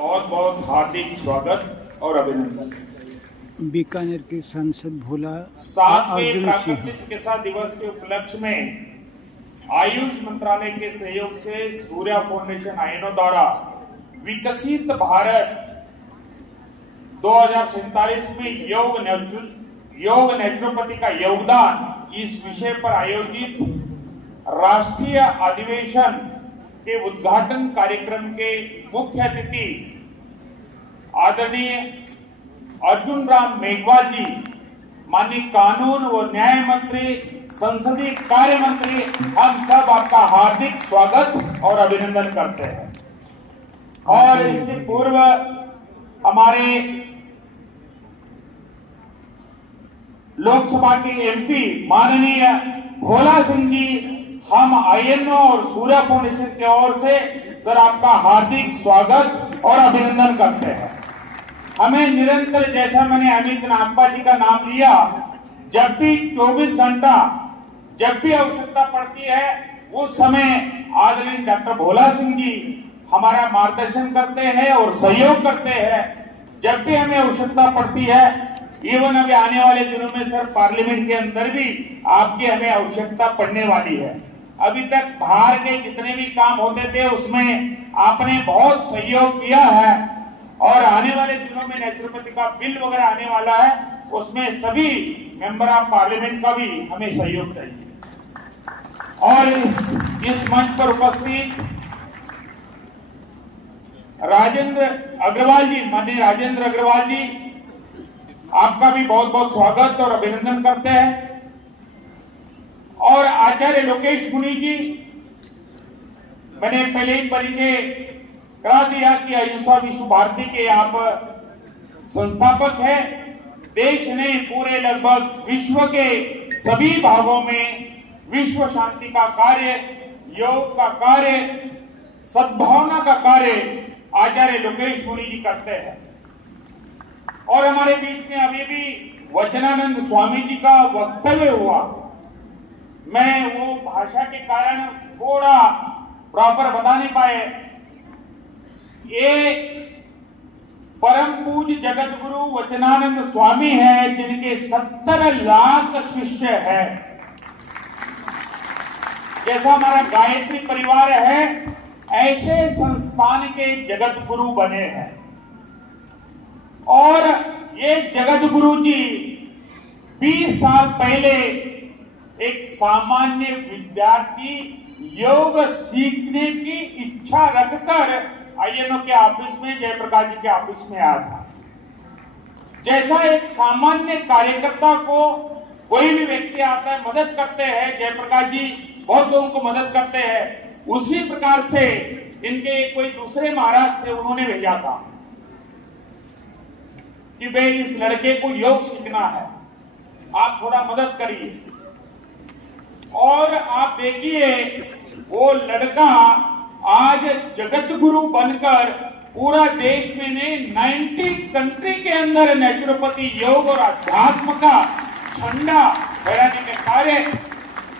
बहुत बहुत हार्दिक स्वागत और अभिनंदन। बीकानेर के सांसद भोला 7वें प्राकृतिक चिकित्सा दिवस के उपलक्ष्य में आयुष मंत्रालय के सहयोग से सूर्या फाउंडेशन आयनो द्वारा विकसित भारत 2047 में योग नेचुरोपैथी का योगदान इस विषय पर आयोजित राष्ट्रीय अधिवेशन के उद्घाटन कार्यक्रम के मुख्य अतिथि आदरणीय अर्जुन राम मेघवाल जी, माननीय कानून व न्याय मंत्री, संसदीय कार्य मंत्री, हम सब आपका हार्दिक स्वागत और अभिनंदन करते हैं। और इसके पूर्व हमारे लोकसभा के एमपी माननीय भोला सिंह जी, हम आईएनओ और सूर्या फाउंडेशन की ओर से सर आपका हार्दिक स्वागत और अभिनंदन करते हैं। हमें निरंतर, जैसा मैंने अमित नागपा जी का नाम लिया, जब भी 24 घंटा जब भी आवश्यकता पड़ती है उस समय आदरणीय डॉक्टर भोला सिंह जी हमारा मार्गदर्शन करते हैं और सहयोग करते हैं। जब भी हमें आवश्यकता पड़ती है, इवन अभी आने वाले दिनों में सर पार्लियामेंट के अंदर भी आपकी हमें आवश्यकता पड़ने वाली है। अभी तक बाहर के जितने भी काम होते थे उसमें आपने बहुत सहयोग किया है और आने वाले दिनों में नेचुरोपैथी का बिल वगैरह आने वाला है, उसमें सभी मेंबर ऑफ पार्लियामेंट का भी हमें सहयोग चाहिए। और इस मंच पर उपस्थित राजेंद्र अग्रवाल जी, माननीय राजेंद्र अग्रवाल जी, आपका भी बहुत बहुत स्वागत और अभिनंदन करते हैं। और आचार्य लोकेश मुनि जी, मैंने पहले ही परिचय करा दिया कि अहिंसा विश्व भारती के आप संस्थापक हैं। देश ने पूरे लगभग विश्व के सभी भागों में विश्व शांति का कार्य, योग का कार्य, सद्भावना का कार्य आचार्य लोकेश मुनि जी करते हैं। और हमारे बीच में अभी भी वचनानंद स्वामी जी का वक्तव्य हुआ, मैं वो भाषा के कारण थोड़ा प्रॉपर बता नहीं पाए। ये परम पूज्य जगत गुरु वचनानंद स्वामी है, जिनके 70 लाख शिष्य है। जैसा हमारा गायत्री परिवार है, ऐसे संस्थान के जगत गुरु बने हैं। और ये जगत गुरु जी 20 साल पहले एक सामान्य विद्यार्थी योग सीखने की इच्छा रखकर आईएनओ के ऑफिस में, जयप्रकाश जी के ऑफिस में आया था। जैसा एक सामान्य कार्यकर्ता को कोई भी व्यक्ति आता है, मदद करते हैं, जयप्रकाश जी बहुत लोगों को मदद करते हैं, उसी प्रकार से इनके कोई दूसरे महाराज थे, उन्होंने भेजा था कि भाई इस लड़के को योग सीखना है, आप थोड़ा मदद करिए। और आप देखिए वो लड़का आज जगत गुरु बनकर पूरा देश में ने 90 कंट्री के अंदर नेचुरोपैथी, योग और अध्यात्म का झंडा फहराने के कार्य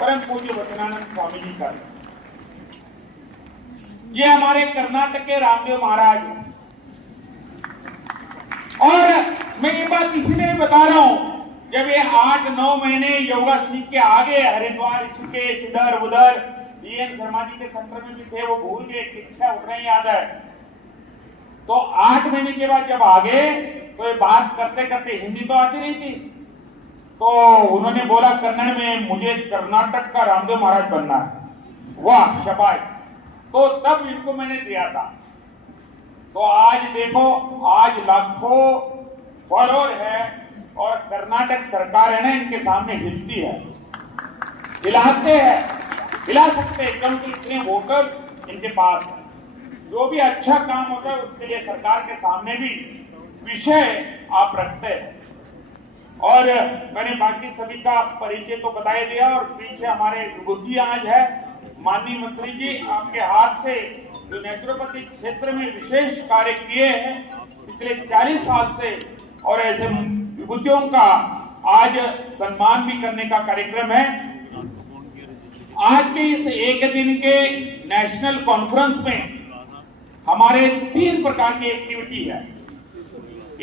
परम पूज्य वचनानंद स्वामी जी कर। ये हमारे कर्नाटक के रामदेव महाराज हैं। और मैं ये बात इसलिए बता रहा हूं, जब ये 8-9 महीने योगा सीख के आगे हरिद्वार, ऋषिकेश, इधर उधर, डीएन शर्मा जी के सेंटर में भी थे, वो भूल गए, इच्छा उठ रही याद है। तो 8 महीने के बाद जब आगे, तो ये बात करते करते, हिंदी तो आती नहीं थी, तो उन्होंने बोला कन्नड़ में, मुझे कर्नाटक का रामदेव महाराज बनना है। वाह शाबाश। तो तब इनको मैंने दिया था। तो आज देखो, आज लाखों फॉलोअर है और कर्नाटक सरकार है ना, इनके सामने हिलती है, हिलाते हैं, हिला सकते हैं, क्योंकि इतने वोटर्स इनके पास है। जो भी अच्छा काम होता है उसके लिए सरकार के सामने भी विषय आप रखते हैं। और मैंने बाकी सभी का परिचय तो बताई दिया। और पीछे हमारे विभूति आज है, माननीय मंत्री जी, आपके हाथ से जो नेचुरोपैथी क्षेत्र में विशेष कार्य किए हैं पिछले 40 साल से, और ऐसे विभूतियों का आज सम्मान भी करने का कार्यक्रम है। आज के इस एक दिन के नेशनल कॉन्फ्रेंस में हमारे 3 प्रकार की एक्टिविटी है।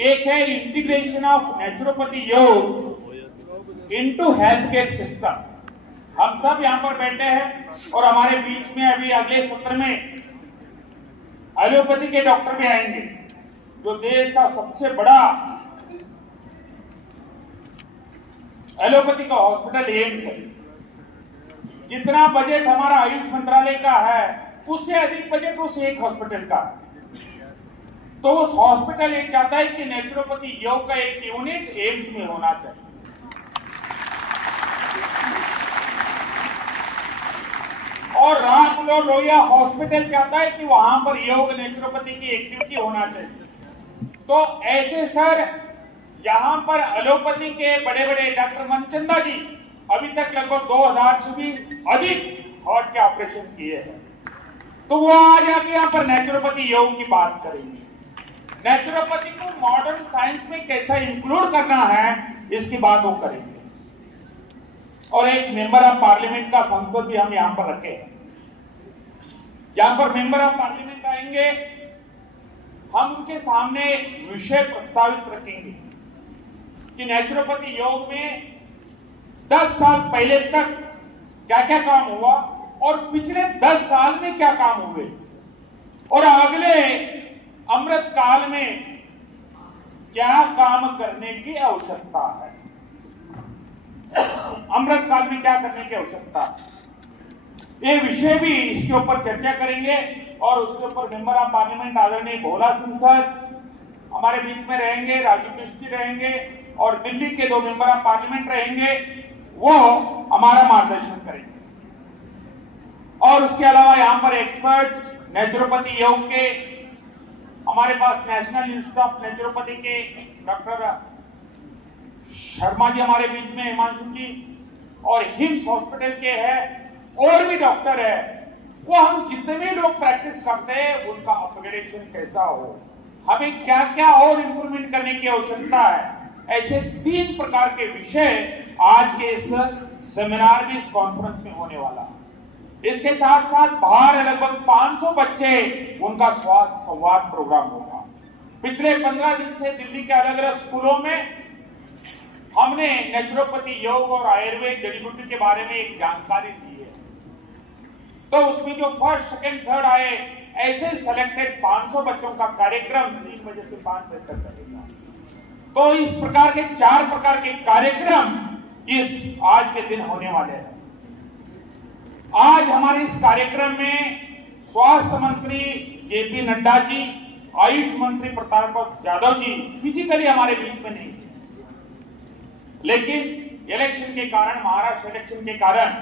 एक है इंटीग्रेशन ऑफ नेचुरोपैथी योग इनटू हेल्थ केयर सिस्टम। हम सब यहां पर बैठे हैं और हमारे बीच में अभी अगले सत्र में एलोपैथी के डॉक्टर भी आएंगे, जो देश का सबसे बड़ा एलोपैथी का हॉस्पिटल एम्स है। जितना बजट हमारा आयुष मंत्रालय का है, उससे अधिक बजट उस एक हॉस्पिटल का है। तो उस हॉस्पिटल ये चाहता है कि नेचुरोपैथी योग का एक यूनिट एम्स में होना चाहिए। और रामलो लोहिया हॉस्पिटल चाहता है कि वहां पर योग नेचुरोपैथी की एक्टिविटी होना चाहिए। तो ऐसे सर यहां पर एलोपैथी के बड़े बड़े डॉक्टर मनचंदा जी अभी तक लगभग 2000 से भी अधिक हार्ट के ऑपरेशन किए हैं। तो वो आज आके यहाँ पर नेचुरोपैथी योग की बात करेंगे। नेचुरोपैथी को मॉडर्न साइंस में कैसा इंक्लूड करना है, इसकी बात वो करेंगे। और एक मेंबर ऑफ पार्लियामेंट का संसद भी हम यहां पर रखे हैं। यहां पर मेंबर ऑफ पार्लियामेंट आएंगे, हम उनके सामने विषय प्रस्तावित रखेंगे कि नेचुरोपैथी योग में 10 साल पहले तक क्या क्या काम हुआ और पिछले 10 साल में क्या काम हुए और अगले अमृत काल में क्या काम करने की आवश्यकता है। अमृत काल में क्या करने की आवश्यकता है, ये विषय भी इसके ऊपर चर्चा करेंगे। और उसके ऊपर मेंबर ऑफ पार्लियामेंट आदरणीय भोला सिंह सर हमारे बीच में रहेंगे, राजू बिस्टी रहेंगे और दिल्ली के 2 मेंबर ऑफ पार्लियामेंट रहेंगे, वो हमारा मार्गदर्शन करेंगे। और उसके अलावा यहां पर एक्सपर्ट्स नेचुरोपैथी योग के हमारे पास नेशनल इंस्टीट्यूट ऑफ नेचुरोपैथी के डॉक्टर शर्मा जी हमारे बीच में, हिमांशु जी, और हिम्स हॉस्पिटल के हैं और भी डॉक्टर है। वो हम जितने भी लोग प्रैक्टिस करते हैं उनका अपग्रेडेशन कैसा हो, हमें क्या क्या और इंप्रूवमेंट करने की आवश्यकता है, ऐसे 3 प्रकार के विषय आज के इस सेमिनार में, इस कॉन्फ्रेंस में होने वाला है। इसके साथ साथ बाहर लगभग 500 बच्चे, उनका संवाद प्रोग्राम होगा। पिछले 15 दिन से दिल्ली के अलग अलग स्कूलों में हमने नेचुरोपैथी योग और आयुर्वेद जड़ी बूटी के बारे में एक जानकारी दी है। तो उसमें जो फर्स्ट, सेकंड, थर्ड आए, ऐसे सिलेक्टेड 500 बच्चों का कार्यक्रम 3 बजे से 5 बजे तक चलेगा। तो इस प्रकार के 4 प्रकार के कार्यक्रम इस आज के दिन होने वाले हैं। आज हमारे इस कार्यक्रम में स्वास्थ्य मंत्री जेपी नड्डा जी, आयुष मंत्री प्रताप यादव जी फिजिकली हमारे बीच में नहीं, लेकिन इलेक्शन के कारण, महाराष्ट्र इलेक्शन के कारण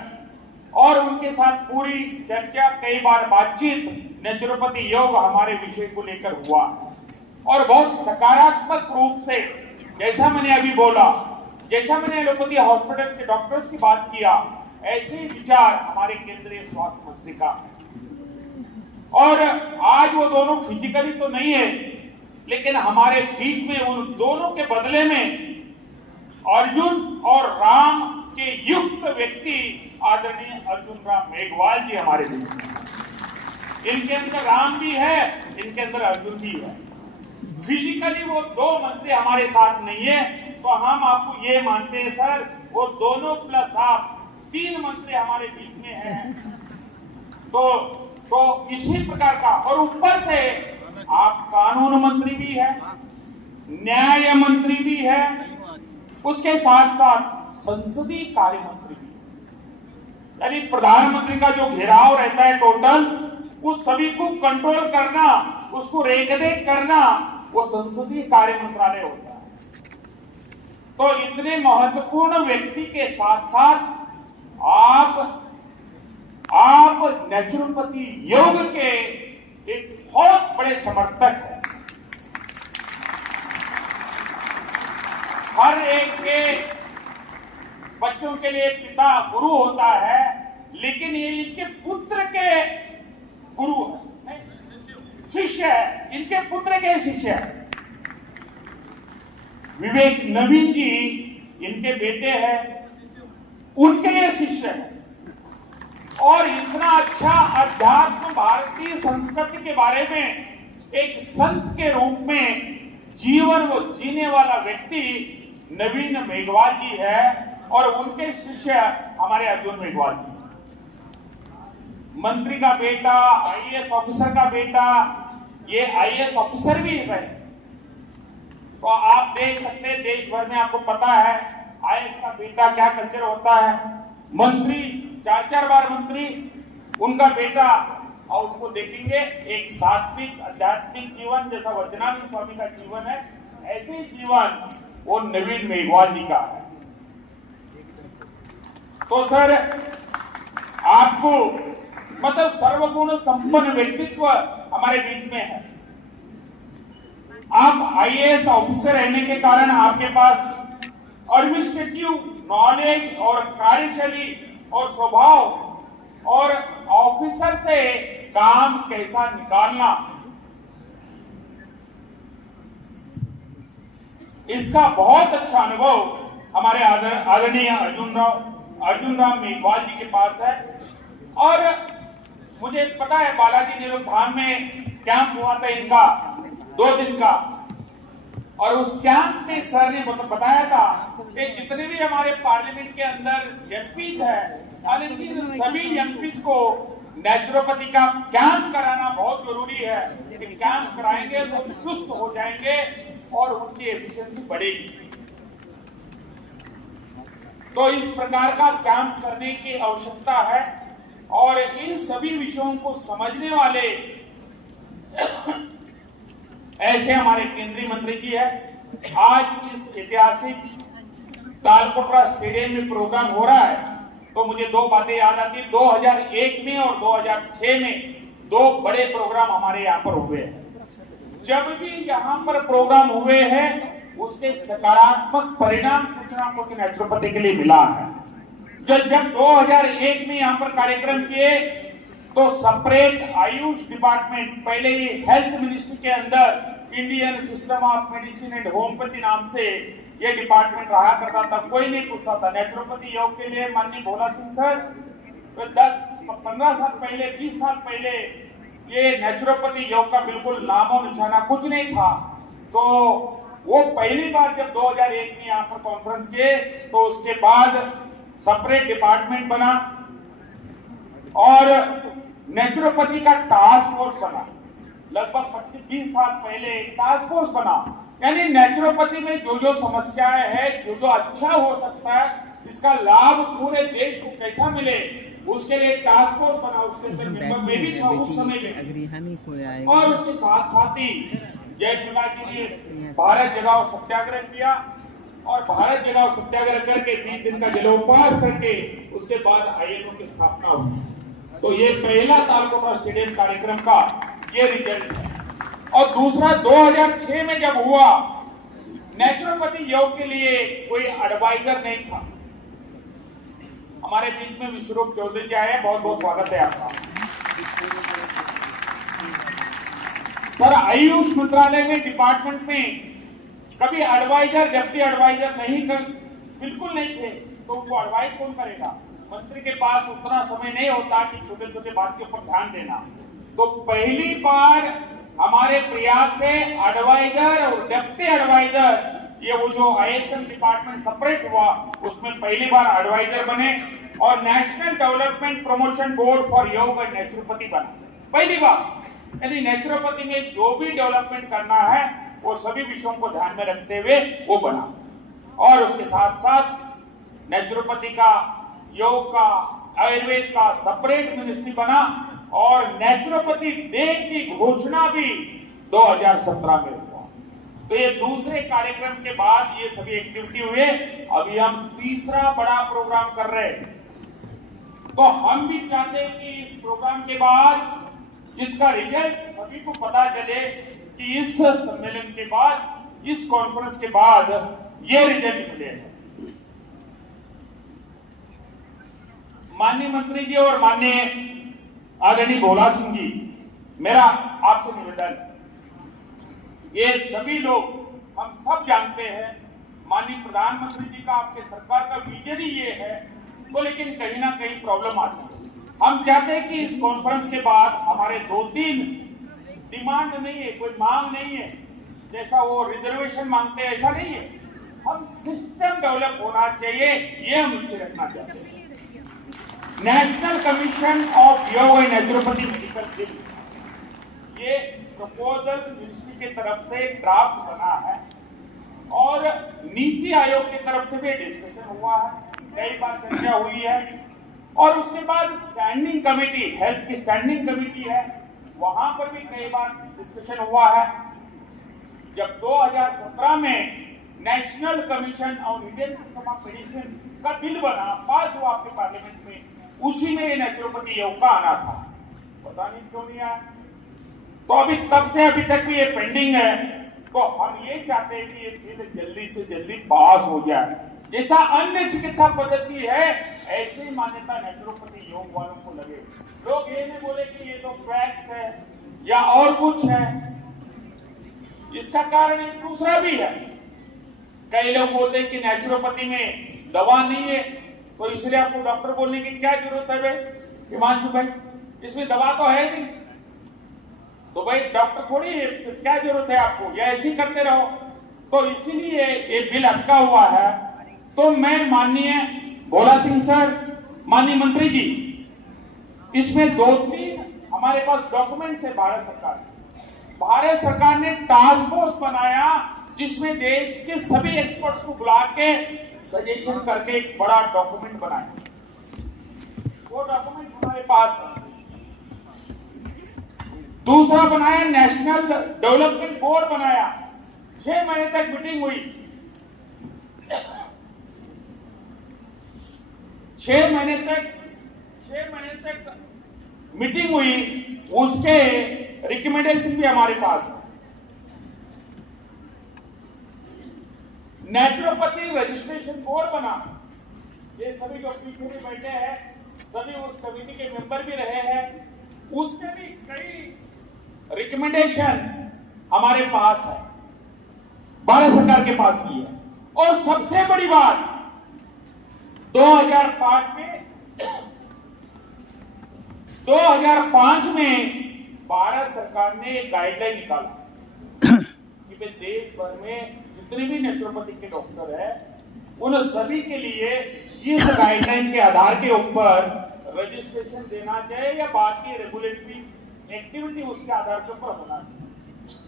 और उनके साथ पूरी चर्चा, कई बार बातचीत नेचुरोपैथी योग हमारे विषय को लेकर हुआ और बहुत सकारात्मक रूप से, जैसा मैंने अभी बोला, जैसा मैंने एलोपैथी हॉस्पिटल के डॉक्टर्स की बात किया, ऐसे विचार हमारे केंद्रीय स्वास्थ्य मंत्री का। और आज वो दोनों फिजिकली तो नहीं है, लेकिन हमारे बीच में उन दोनों के बदले में अर्जुन और राम के युक्त व्यक्ति आदरणीय अर्जुन राम मेघवाल जी हमारे बीच में। इनके अंदर राम भी है, इनके अंदर अर्जुन भी है। फिजिकली वो 2 मंत्री हमारे साथ नहीं है, तो हम आपको ये मानते हैं सर, वो दोनों प्लस आप 3 मंत्री हमारे बीच में हैं। तो इसी प्रकार का, और ऊपर से आप कानून मंत्री भी है, न्याय मंत्री भी है, उसके साथ साथ संसदीय कार्य मंत्री भी, यानी प्रधानमंत्री का जो घेराव रहता है टोटल, उस सभी को कंट्रोल करना, उसको रेखदेख करना, वो संसदीय कार्य मंत्रालय होता है। तो इतने महत्वपूर्ण व्यक्ति के साथ साथ आप नेचुरोपैथी योग के एक बहुत बड़े समर्थक हैं। हर एक के बच्चों के लिए पिता गुरु होता है, लेकिन ये इनके पुत्र के गुरु है, शिष्य है, इनके पुत्र के शिष्य है। विवेक नवीन जी इनके बेटे हैं, उनके ये शिष्य है। और इतना अच्छा अध्यात्म भारतीय संस्कृति के बारे में एक संत के रूप में जीवन वो जीने वाला व्यक्ति नवीन मेघवाल जी है और उनके शिष्य हमारे अर्जुन मेघवाल जी। मंत्री का बेटा, आईएएस ऑफिसर का बेटा, ये आईएएस ऑफिसर भी रहे। तो आप देख सकते हैं देश भर में आपको पता है आईएएस का बेटा क्या कल्चर होता है। मंत्री 4-4 बार मंत्री, उनका बेटा, और उनको देखेंगे एक सात्विक आध्यात्मिक जीवन जैसा वचनानंद स्वामी का जीवन है, ऐसे ही जीवन वो नवीन मेघवाल जी का है। तो सर आपको मतलब सर्वगुण संपन्न व्यक्तित्व हमारे बीच में है। आप आईएएस ऑफिसर रहने के कारण आपके पास एडमिनिस्ट्रेटिव नॉलेज और कार्यशैली और स्वभाव और ऑफिसर से काम कैसा निकालना, इसका बहुत अच्छा अनुभव हमारे आदरणीय अर्जुन राम मेघवाल जी के पास है। और मुझे पता है बालाजी नेहरू धाम में कैंप हुआ था इनका 2 दिन का, और उस कैंप में सर ने बताया था कि जितने भी हमारे पार्लियामेंट के अंदर एमपीज है, सभी एमपीज को नेचुरोपैथी का कैंप कराना बहुत जरूरी है। कैंप कराएंगे तो चुस्त हो जाएंगे और उनकी एफिशिएंसी बढ़ेगी। तो इस प्रकार का कैंप करने की आवश्यकता है और इन सभी विषयों को समझने वाले ऐसे हमारे केंद्रीय मंत्री जी है। आज इस ऐतिहासिक तालकोटरा स्टेडियम में प्रोग्राम हो रहा है तो मुझे 2 बातें याद आती है। 2001 में और 2006 में 2 बड़े प्रोग्राम हमारे यहाँ पर हुए हैं। जब भी यहाँ पर प्रोग्राम हुए हैं उसके सकारात्मक परिणाम कुछ ना कुछ नेचुरोपैथी के लिए मिला है। जब 2001 में यहाँ पर कार्यक्रम किए तो सेपरेट आयुष डिपार्टमेंट, पहले ही हेल्थ मिनिस्ट्री के अंदर Indian system of medicine and homeopathy नाम से ये डिपार्टमेंट रहा करता था। कोई नहीं पूछता था नेचुरोपैथी योग के लिए। माननीय भोला सिंह सर तो 10-15 साल पहले, 20 साल पहले ये नेचुरोपैथी योग का बिल्कुल नामो निशाना कुछ नहीं था। तो वो पहली बार जब 2001 में यहाँ पर कॉन्फ्रेंस किए तो उसके बाद सेपरेट डिपार्टमेंट बना और नेचुरोपैथी का टास्क फोर्स बना। लगभग 25-20 साल पहले एक टास्क फोर्स बना, यानी नेचुरोपैथी में जो समस्याएं हैं, जो अच्छा हो सकता है, इसका लाभ पूरे देश को कैसा मिले, उसके लिए टास्क फोर्स बना। उसके अंदर मेंबर में भी था उस समय में। और उसके साथ साथ ही जयप्रकाश जी ने भारत जगाओ सत्याग्रह किया और भारत जगाओ सत्याग्रह करके 20 दिन का जलोपवास करके उसके बाद आईएनओ की स्थापना हुई। तो ये पहला तालकोटरा स्टेडियम कार्यक्रम का ये रिजल्ट है। और दूसरा 2006 में जब हुआ, नेचुरोपैथी योग के लिए कोई एडवाइजर नहीं था। हमारे बीच में विश्वरूप चौधरी जी आए, बहुत बहुत स्वागत है आपका। सर आयुष मंत्रालय में डिपार्टमेंट में कभी एडवाइजर, डिप्टी एडवाइजर बिल्कुल नहीं थे। तो उनको एडवाइस कौन करेगा? मंत्री के पास उतना समय नहीं होता कि छोटे छोटे बात के ऊपर ध्यान देना। तो पहली बार हमारे प्रयास से एडवाइजर और डिप्टी एडवाइजर, ये वो जो आईएसएम डिपार्टमेंट सेपरेट हुआ उसमें पहली बार एडवाइजर बने और national development promotion board for योग एंड नेचुरोपैथी बना पहली बार। यानी नेचुरोपैथी में जो भी डेवलपमेंट करना है वो सभी विषयों को ध्यान में रखते हुए वो बना। और उसके साथ साथ नेचुरोपैथी का, योग का, आयुर्वेद का सेपरेट मिनिस्ट्री बना और नेचुरोपैथी डे की घोषणा भी 2017 में हुआ। तो ये दूसरे कार्यक्रम के बाद ये सभी एक्टिविटी हुए। अभी हम तीसरा बड़ा प्रोग्राम कर रहे हैं। तो हम भी चाहते हैं कि इस प्रोग्राम के बाद इसका रिजल्ट सभी को पता चले कि इस सम्मेलन के बाद, इस कॉन्फ्रेंस के बाद ये रिजल्ट मिले। माननीय मंत्री जी और माननीय आदरणीय भोला सिंह जी, मेरा आपसे निवेदन, ये सभी लोग हम सब जानते हैं माननीय प्रधानमंत्री जी का, आपके सरकार का विजन ही ये है। तो लेकिन कहीं ना कहीं प्रॉब्लम आती है। हम चाहते हैं कि इस कॉन्फ्रेंस के बाद हमारे 2-3 डिमांड नहीं है, कोई मांग नहीं है, जैसा वो रिजर्वेशन मांगते हैं ऐसा नहीं है, हम सिस्टम डेवलप होना चाहिए, ये हम उनसे रखना चाहते हैं। नेशनल कमीशन ऑफ योग एंड नेचुरोपैथी मेडिकल बिल, ये प्रपोजल मिनिस्ट्री की तरफ से ड्राफ्ट बना है और नीति आयोग की तरफ से भी डिस्कशन हुआ है, कई बार चर्चा हुई है और उसके बाद स्टैंडिंग कमेटी, हेल्थ की स्टैंडिंग कमेटी है, वहां पर भी कई बार डिस्कशन हुआ है। जब 2017 में national commission on Indian system of medicine का बिल बना, पास हुआ आपके पार्लियामेंट में, उसी में नेचुरोपैथी योग का आना था, पता नहीं क्यों नहीं आया। तो अभी तब से अभी तक भी ये पेंडिंग है। तो हम ये चाहते हैं कि ये बिल जल्दी से जल्दी पास हो जाए। जैसा अन्य चिकित्सा पद्धति है ऐसे ही मान्यता नेचुरोपैथी योग वालों को लगे। लोग ये नहीं बोले कि ये तो क्रैक्स है या और कुछ है, इसका कारण एक दूसरा भी है। कई लोग बोलते हैं कि नेचुरोपैथी में दवा नहीं है, तो इसलिए आपको डॉक्टर बोलने की क्या जरूरत है भाई हिमांशु भाई, इसमें दवा तो है नहीं, तो भाई डॉक्टर थोड़ी है, क्या जरूरत है आपको, या ऐसे ही करते रहो। तो इसीलिए ये बिल अटका हुआ है। तो मैं माननीय भोला सिंह सर, माननीय मंत्री जी, इसमें 2-3 हमारे पास डॉक्यूमेंट्स है। भारत सरकार ने टास्क फोर्स बनाया जिसमें देश के सभी एक्सपर्ट्स को बुला के सजेशन करके एक बड़ा डॉक्यूमेंट बनाया। वो डॉक्यूमेंट हमारे पास है। दूसरा बनाया नेशनल डेवलपमेंट बोर्ड बनाया, 6 महीने तक मीटिंग हुई, 6 महीने तक मीटिंग हुई, उसके रिकमेंडेशन भी हमारे पास है। नेचुरोपैथी रजिस्ट्रेशन बोर्ड बना, ये सभी लोग पीछे भी बैठे हैं, सभी उस कमेटी के मेंबर भी रहे हैं, उसके भी कई रिकमेंडेशन हमारे पास है, भारत सरकार के पास भी है। और सबसे बड़ी बात, 2005 में भारत सरकार ने एक गाइडलाइन निकाला कि वे देश भर में जितने भी नेचुरोपैथी के डॉक्टर हैं उन सभी के लिए इस गाइडलाइन के आधार के ऊपर रजिस्ट्रेशन देना चाहिए या बाकी रेगुलेटरी एक्टिविटी उसके आधार के ऊपर होना चाहिए।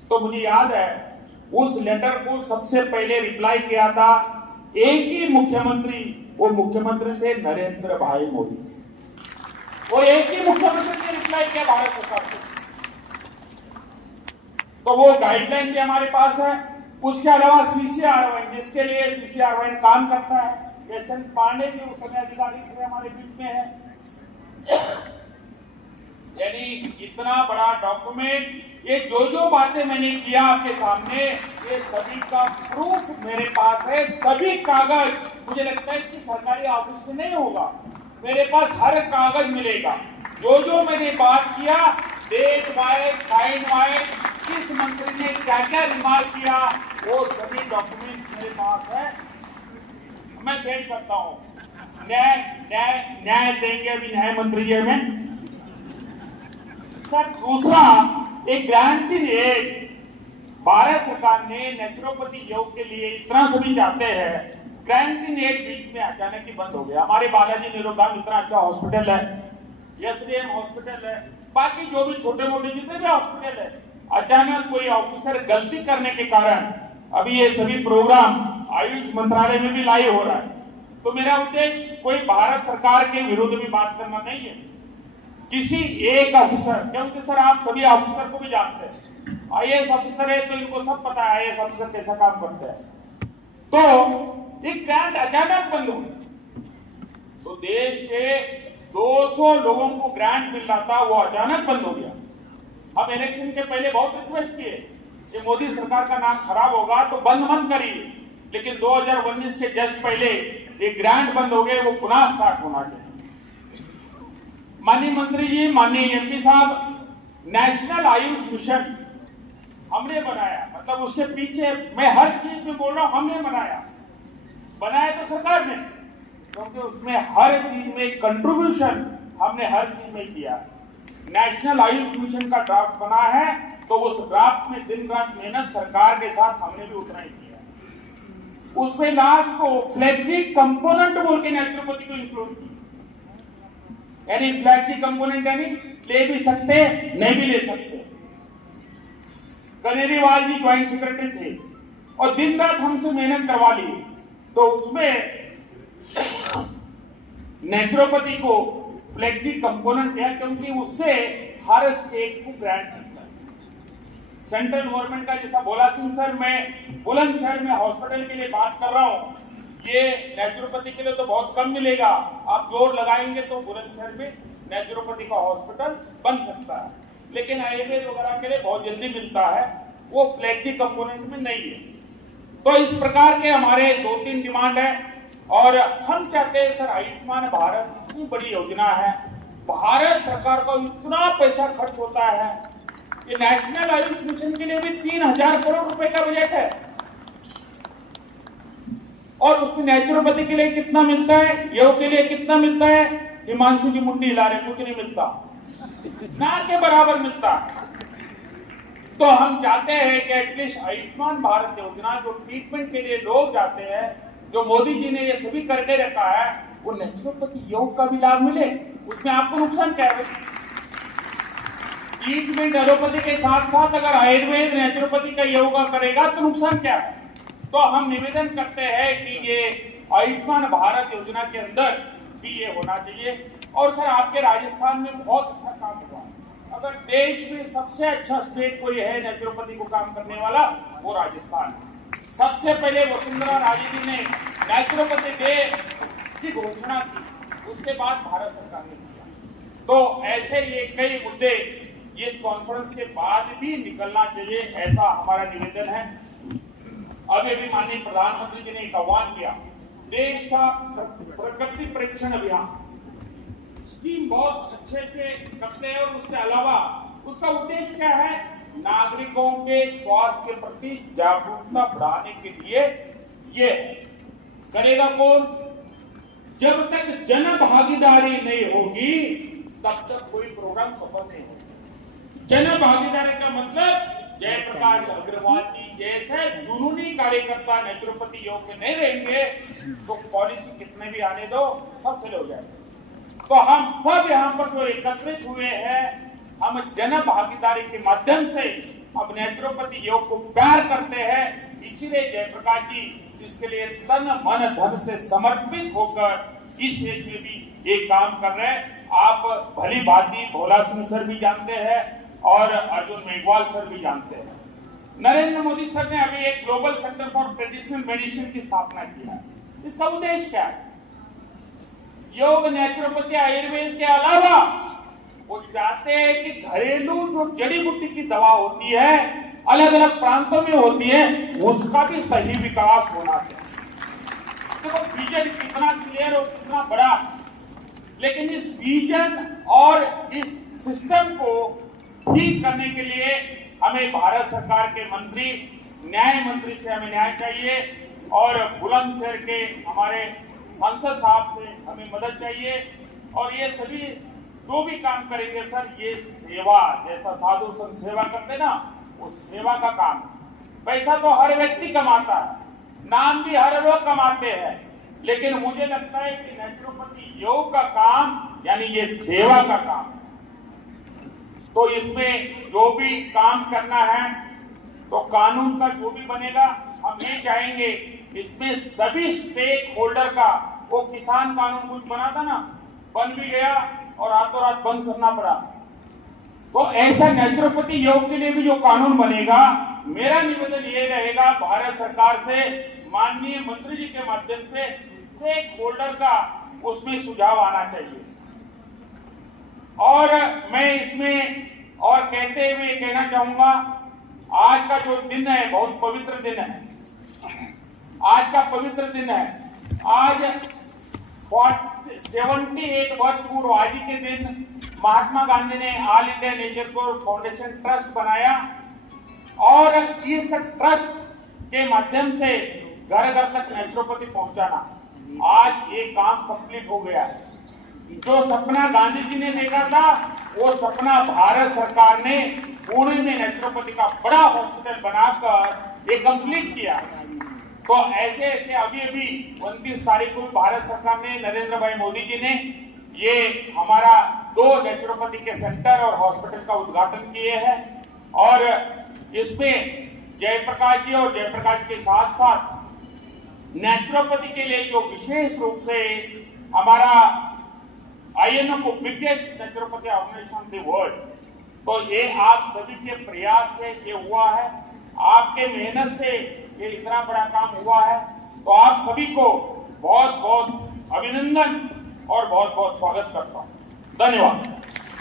तो मुझे याद है उस लेटर को सबसे पहले रिप्लाई किया था एक ही मुख्यमंत्री, वो मुख्यमंत्री थे नरेंद्र भाई मोदी। वो एक ही मुख्यमंत्री ने रिप्लाई किया भारत सरकार से। तो वो गाइडलाइन भी हमारे पास है। उसके अलावा CCR1, जिसके लिए CCR1 काम करता है, एस.एन. पांडे जी उस समय अधिकारी थे, हमारे बीच में है। यानी इतना बड़ा डॉक्यूमेंट, ये जो बातें मैंने किया आपके सामने, ये सभी का प्रूफ मेरे पास है। सभी कागज, मुझे लगता है कि सरकारी ऑफिस में नहीं होगा, मेरे पास हर कागज मिलेगा। जो मैंने बात किया, डेट वाइज, साइन वाइज, किस मंत्री ने क्या क्या रिमार्क किया, वो सभी डॉक्यूमेंट मेरे पास है। मैं पेश करता हूँ। न्याय देंगे अभी न्याय मंत्री जी हमें। सर, दूसरा एक ग्रांटिंग एड, भारत सरकार ने नेचुरोपैथी योग के लिए इतना सभी चाहते हैं, ग्रांटिंग एड बीच में अचानक ही बंद हो गया। हमारे बालाजी निरोधाम इतना अच्छा हॉस्पिटल है, SDM हॉस्पिटल है, बाकी जो भी छोटे मोटे जितने भी हॉस्पिटल है, अचानक कोई ऑफिसर गलती करने के कारण अभी ये सभी प्रोग्राम आयुष मंत्रालय में भी लाइव हो रहा है। तो मेरा उद्देश्य कोई भारत सरकार के विरुद्ध भी बात करना नहीं है, किसी एक ऑफिसर, क्योंकि सर आप सभी ऑफिसर को भी जानते हैं, IAS ऑफिसर है तो इनको सब पता है IAS ऑफिसर कैसा काम करता है। तो एक ग्रांट अचानक बंद हो, तो देश के 200 लोगों को ग्रांट मिल रहा था, वो अचानक बंद हो गया। हम इलेक्शन के पहले बहुत रिक्वेस्ट किए कि मोदी सरकार का नाम खराब होगा तो बंद मत करिए, लेकिन 2019 के जस्ट पहले ये ग्रांट बंद हो गए, वो पुनः स्टार्ट होना चाहिए। माननीय मंत्री जी, माननीय MP साहब, नेशनल आयुष मिशन हमने बनाया, मतलब उसके पीछे मैं हर चीज में बोल रहा हूं, हमने बनाया तो सरकार ने, क्योंकि उसमें हर चीज में कंट्रीब्यूशन हमने हर चीज में किया। नेशनल आयुष मिशन का ड्राफ्ट बना है, तो उस ड्राफ्ट में दिन रात मेहनत सरकार के साथ हमने भी उतना ही किया। उसमें लास्ट को फ्लेक्सी कंपोनेंट बोल के नेचुरोपैथी को इंक्लूड किया, यानी फ्लेक्सी कंपोनेंट यानी ले भी सकते नहीं भी ले सकते। कनेरीवाल जी ज्वाइंट सेक्रेटरी थे और दिन रात हमसे मेहनत करवा ली, तो उसमें नेचुरोपैथी को फ्लेक्सी कंपोनेंट किया, क्योंकि उससे हर स्टेट को ग्रांट मिलता है। सेंट्रल गवर्नमेंट का, जैसा भोला सिंह सर, मैं बुलंदशहर में हॉस्पिटल के लिए बात कर रहा हूं, ये नेचुरोपैथी के लिए तो बहुत कम मिलेगा, आप जोर लगाएंगे तो बुलंदशहर में नेचुरोपैथी का हॉस्पिटल बन सकता है, लेकिन आयुर्वेद वगैरह के लिए बहुत जल्दी मिलता है, वो फ्लेक्सी कंपोनेंट में नहीं है। तो इस प्रकार के हमारे 2-3 डिमांड है, और हम चाहते हैं सर, आयुष्मान भारत इतनी बड़ी योजना है, भारत सरकार को इतना पैसा खर्च होता है, ये नेशनल आयुष मिशन के लिए भी 3000 करोड़ रुपए का बजट है, और उसमें नेचुरोपैथी के लिए कितना मिलता है, योग के लिए कितना मिलता है, हिमांशु की मुंडी हिला रहे, कुछ नहीं मिलता, ना के बराबर मिलता है। तो हम चाहते हैं कि एटलीस्ट आयुष्मान भारत योजना, जो ट्रीटमेंट के लिए लोग जाते हैं, जो मोदी जी ने ये सभी करके रखा है, वो नेचुरोपैथी योग का भी लाभ मिले। उसमें आपको नुकसान क्या है? ट्रीटमेंट एलोपैथी के साथ साथ अगर आयुर्वेद नेचुरोपैथी का योगा करेगा तो नुकसान क्या है? तो हम निवेदन करते हैं कि ये आयुष्मान भारत योजना के अंदर भी ये होना चाहिए। और सर, आपके राजस्थान में बहुत अच्छा काम हुआ, अगर देश में सबसे अच्छा स्टेट कोई है नेचुरोपैथी को काम करने वाला, वो राजस्थान है। सबसे पहले वसुंधरा राजे जी ने नेचुरोपैथी डे की घोषणा की, उसके बाद भारत सरकार ने किया। तो ऐसे ये कई मुद्दे इस कॉन्फ्रेंस के बाद भी निकलना चाहिए, ऐसा हमारा निवेदन है। अभी भी माननीय प्रधानमंत्री जी ने एक आह्वान किया, देश का प्रकृति परीक्षण अभियान स्कीम बहुत अच्छे करते हैं, और उसके अलावा उसका उद्देश्य क्या है? नागरिकों के स्वास्थ्य के प्रति जागरूकता बढ़ाने के लिए ये करेगा कौन? जब तक जन भागीदारी नहीं होगी तब तक कोई प्रोग्राम सफल नहीं होगा। जन भागीदारी का मतलब जयप्रकाश अग्रवाल जी जैसे जुनूनी कार्यकर्ता नेचुरोपैथी योग में नहीं रहेंगे तो पॉलिसी कितने भी आने दो, सब फेल हो जाएगा। तो हम सब यहाँ पर जो एकत्रित हुए हैं, हम जन भागीदारी के माध्यम से अब नेचुरोपैथी योग को प्यार करते हैं, इसीलिए जयप्रकाश जी इसके लिए तन मन धन से समर्पित होकर इस एज में भी एक काम कर रहे हैं। आप भली भांति भोला सिंह सर भी जानते हैं और अर्जुन मेघवाल सर भी जानते हैं। नरेंद्र मोदी सर ने अभी एक global centre for traditional medicine की स्थापना की है। इसका उद्देश्य क्या है? योग, नेचुरोपैथी, आयुर्वेद के अलावा वो चाहते हैं कि घरेलू जो जड़ी बूटी की दवा होती है, अलग अलग प्रांतों में होती है, उसका भी सही विकास होना चाहिए। देखो विजन कितना क्लियर और कितना बड़ा, लेकिन इस विजन और इस सिस्टम को ठीक करने के लिए हमें भारत सरकार के मंत्री, न्याय मंत्री से हमें न्याय चाहिए, और बुलंदशहर के हमारे सांसद साहब से हमें मदद चाहिए। और ये सभी जो भी काम करेंगे सर, ये सेवा, जैसा साधु संत सेवा करते ना, वो सेवा का काम। पैसा तो हर व्यक्ति कमाता है, नाम भी हर लोग कमाते हैं, लेकिन मुझे लगता है कि नेचुरोपैथी योग का काम यानी ये सेवा का काम। तो इसमें जो भी काम करना है, तो कानून का जो भी बनेगा, हम ये चाहेंगे इसमें सभी स्टेक होल्डर का, वो किसान कानून कुछ बना था ना, बन भी गया और रातों रात बंद करना पड़ा, तो ऐसा नेचुरोपैथी योग के लिए भी जो कानून बनेगा, मेरा निवेदन ये रहेगा भारत सरकार से, माननीय मंत्री जी के माध्यम से स्टेक होल्डर का उसमें सुझाव आना चाहिए। और मैं इसमें और कहते हुए कहना चाहूंगा, आज का जो दिन है बहुत पवित्र दिन है। आज का पवित्र दिन है। आज 78 वर्ष पूर्व आज ही के दिन महात्मा गांधी ने all India nature core foundation trust बनाया, और इस ट्रस्ट के माध्यम से घर घर तक नेचुरोपैथी पहुंचाना, आज ये काम कंप्लीट हो गया है। जो सपना गांधी जी ने देखा था वो सपना भारत सरकार ने पुणे में नेचुरोपैथी का बड़ा हॉस्पिटल बनाकर ये कंप्लीट किया। तो ऐसे ऐसे अभी 29 तारीख को भारत सरकार ने, नरेंद्र भाई मोदी जी ने ये हमारा 2 नेचुरोपैथी के सेंटर और हॉस्पिटल का उद्घाटन किए हैं। और इसमें जयप्रकाश जी और जयप्रकाश के साथ साथ नेचुरोपैथी के लिए जो विशेष रूप से हमारा INO को biggest naturopathy organization the world, तो ये आप सभी के प्रयास से ये हुआ है, आपके मेहनत से ये इतना बड़ा काम हुआ है। तो आप सभी को बहुत बहुत अभिनंदन और बहुत बहुत स्वागत करता हूं। धन्यवाद।